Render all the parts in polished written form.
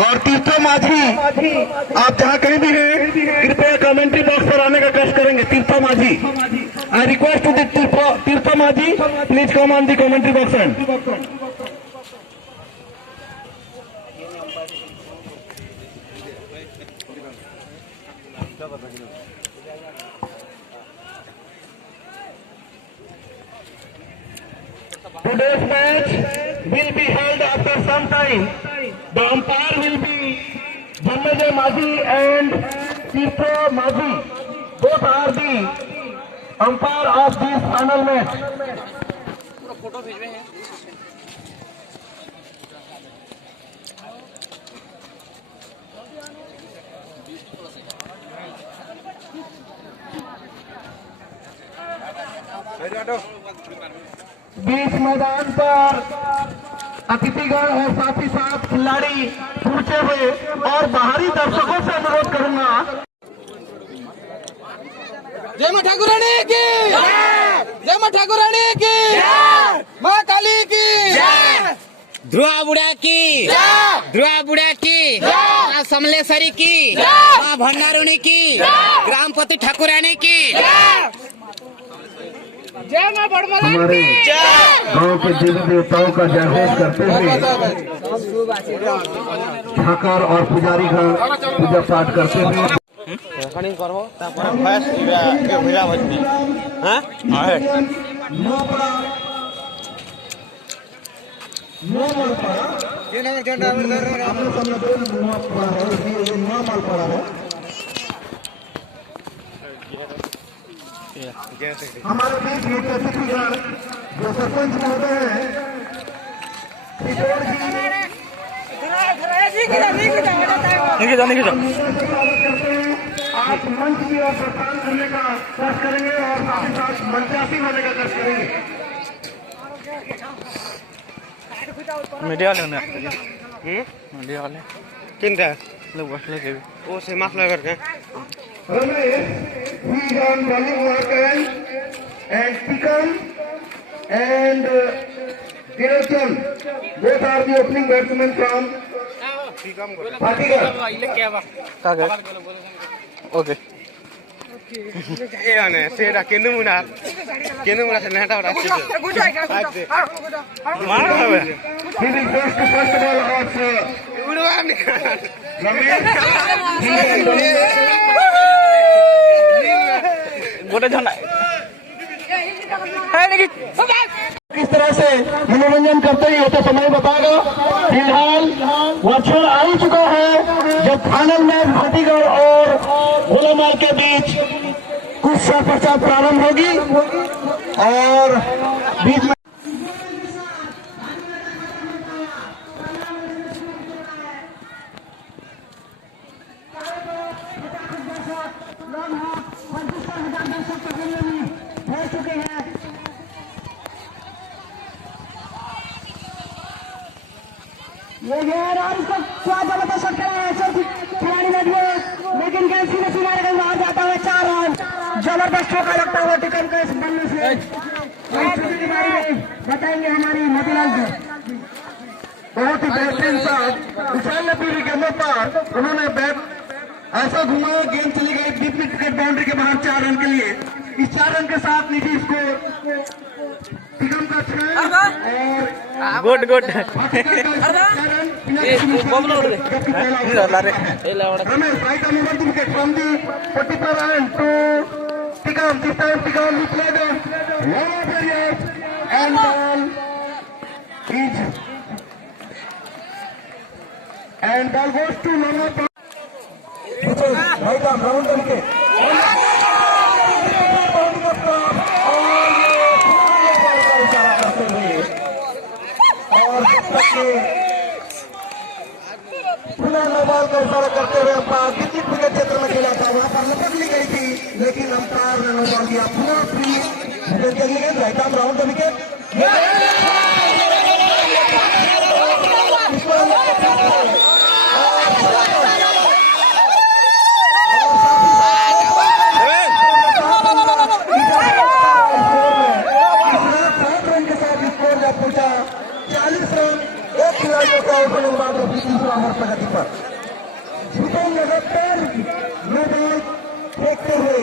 और तीर्थो माझी, आप जहां कहीं भी हैं कृपया कमेंट्री बॉक्स पर आने का कष्ट करेंगे। तीर्थो माझी, आई रिक्वेस्ट टू तीर्थो माझी, please come on the commentary box and today's match will be held after some time. The umpire will be Janmejay माझी and Tirtho माझी. Both are the umpire of this final match. Photo भेजवे हैं। बीच मैदान पर अतिथिगण और साथ ही साथ खिलाड़ी पहुंचे हुए और बाहरी दर्शकों से अनुरोध करूंगा। जय मां ठाकुरानी की, जय मां ठाकुरानी की, मां काली की, ध्रुवा बुढ़ा की, ध्रुवा बुढ़ा की, मां समलेश्वरी की, मां भंडारुणी की, ग्रामपति ठाकुरानी की, हमारे गांव के देवी देवताओं का जय घोष करते हुए ठाकर और पुजारी गण पूजा पाठ करते हुए हमारे बीच मुख्य अतिथिगण जो सरपंच महोदय हैं आप मंच की ओर प्रस्थान करने का कष्ट करेंगे और साथ ही साथ मंचासी होने का कष्ट करेंगे। मीडिया वाले मीडिया वाले किन का लोग बस लेके वो से माफ लगा करके we done bowling work and Tikam and Tirachan, both are the opening batsmen from Patigar. Okay ये आने सेरा केंद्र मुना से लेटा हो रहा है मार है He will first ball of उड़वा निकाल बोले जाना है लेकिन किस तरह से मनोरंजन करते ही तो समय बताएगा। फिलहाल वर्चुअल आ ही चुका है जब फाइनल मैच भाटीगढ़ और गोलामाल के बीच कुछ समय पश्चात प्रारंभ होगी और बीच में ये और इसको क्या जबरदस्त शॉट खेला है सर खिलाड़ी ने दिए लेकिन गेंद सीधे किनारे कहीं बाहर जाता हुआ 4 रन जबरदस्त चौका लगता हुआ टिकम का इस बल्ले से बताएंगे हमारी मोतीलाल जी। बहुत ही बेहतरीन साथ विशाल ने पूरी गेंदों पर उन्होंने बैट ऐसा घुमाया गेंद चली गई डीप मिड क्रिकेट बाउंड्री के बाहर 4 रन के लिए। इस 4 रन के साथ निजी स्कोर टिकम का 6 good good Ramesh right on over the wicket from the 44 run to Tikam. This time Tikam will play the lower barriers and ball goes to lower right arm round the wicket ball का इशारा करते हुए umpire किसी cricket क्षेत्र में खेला था वहां पर लपक ली गई थी लेकिन अंपायर ने नो बॉल दिया पुनः free wicket right arm round the wicket. होने के बाद अपनी तीसरा ओवर प्रगति पर जितेंद्र लगातार में बॉल फेंकते हुए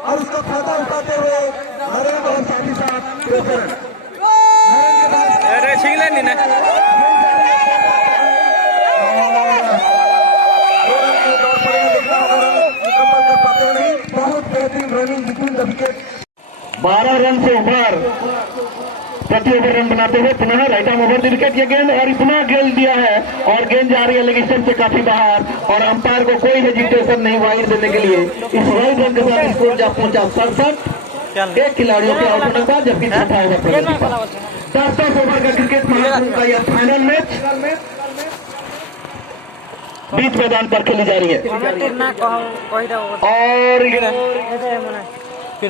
और उसका फायदा उठाते हुए नरेंद्र और साथी साथ पेसर अरे छिगले नहीं ना मुकम्मल कर पाते नहीं। बहुत बेहतरीन running between the wicket. 12 run से ऊपर प्रति ओवर रन बनाते हुए पुनः right arm over the wicket ये गेंद और पुनः गेंद दिया है और गेंद जा रही है लेग स्टंप से काफी बाहर और अंपायर को कोई हेजिटेशन नहीं वाइड देने के लिए इस वाइड रन के साथ स्कोर जा पहुंचा 67। एक खिलाड़ियों के आउट होने के बाद जबकि छठा ओवर प्रगति पर 10 ओवर का क्रिकेट महाकुंभ का यह फाइनल मैच बीच मैदान पर खेली जा रही है और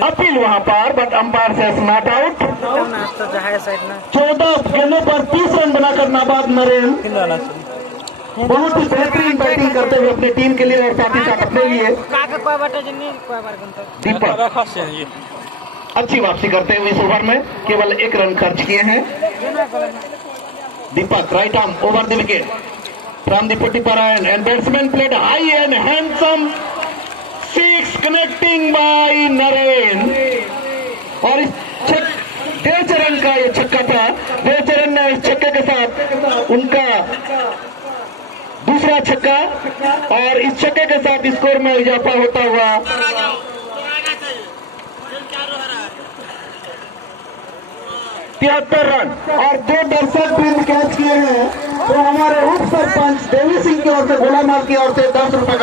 अपील वहां पर बट अंपायर से नॉट आउट। 14 गेंदों पर 30 रन बनाकर नाबाद नरेंद्र बहुत ही बेहतरीन बैटिंग करते हुए अपनी टीम के लिए और साथ ही साथ अपने लिए दीपक अच्छी वापसी करते हुए इस ओवर में केवल 1 रन खर्च किए हैं। Deepak right arm over the wicket from the Puttiparayan and batsman played high and handsome 6 connecting by Naren और इस देवचरण का ये छक्का था। देवचरण ने इस छक्के के साथ उनका दूसरा छक्का और इस छक्के के साथ स्कोर में इजाफा होता हुआ 73 रन और 2 दर्शक भी कैच किए हैं। तो हमारे उप सरपंच देवी सिंह की ओर से गोला माल की ओर से 10 रुपए का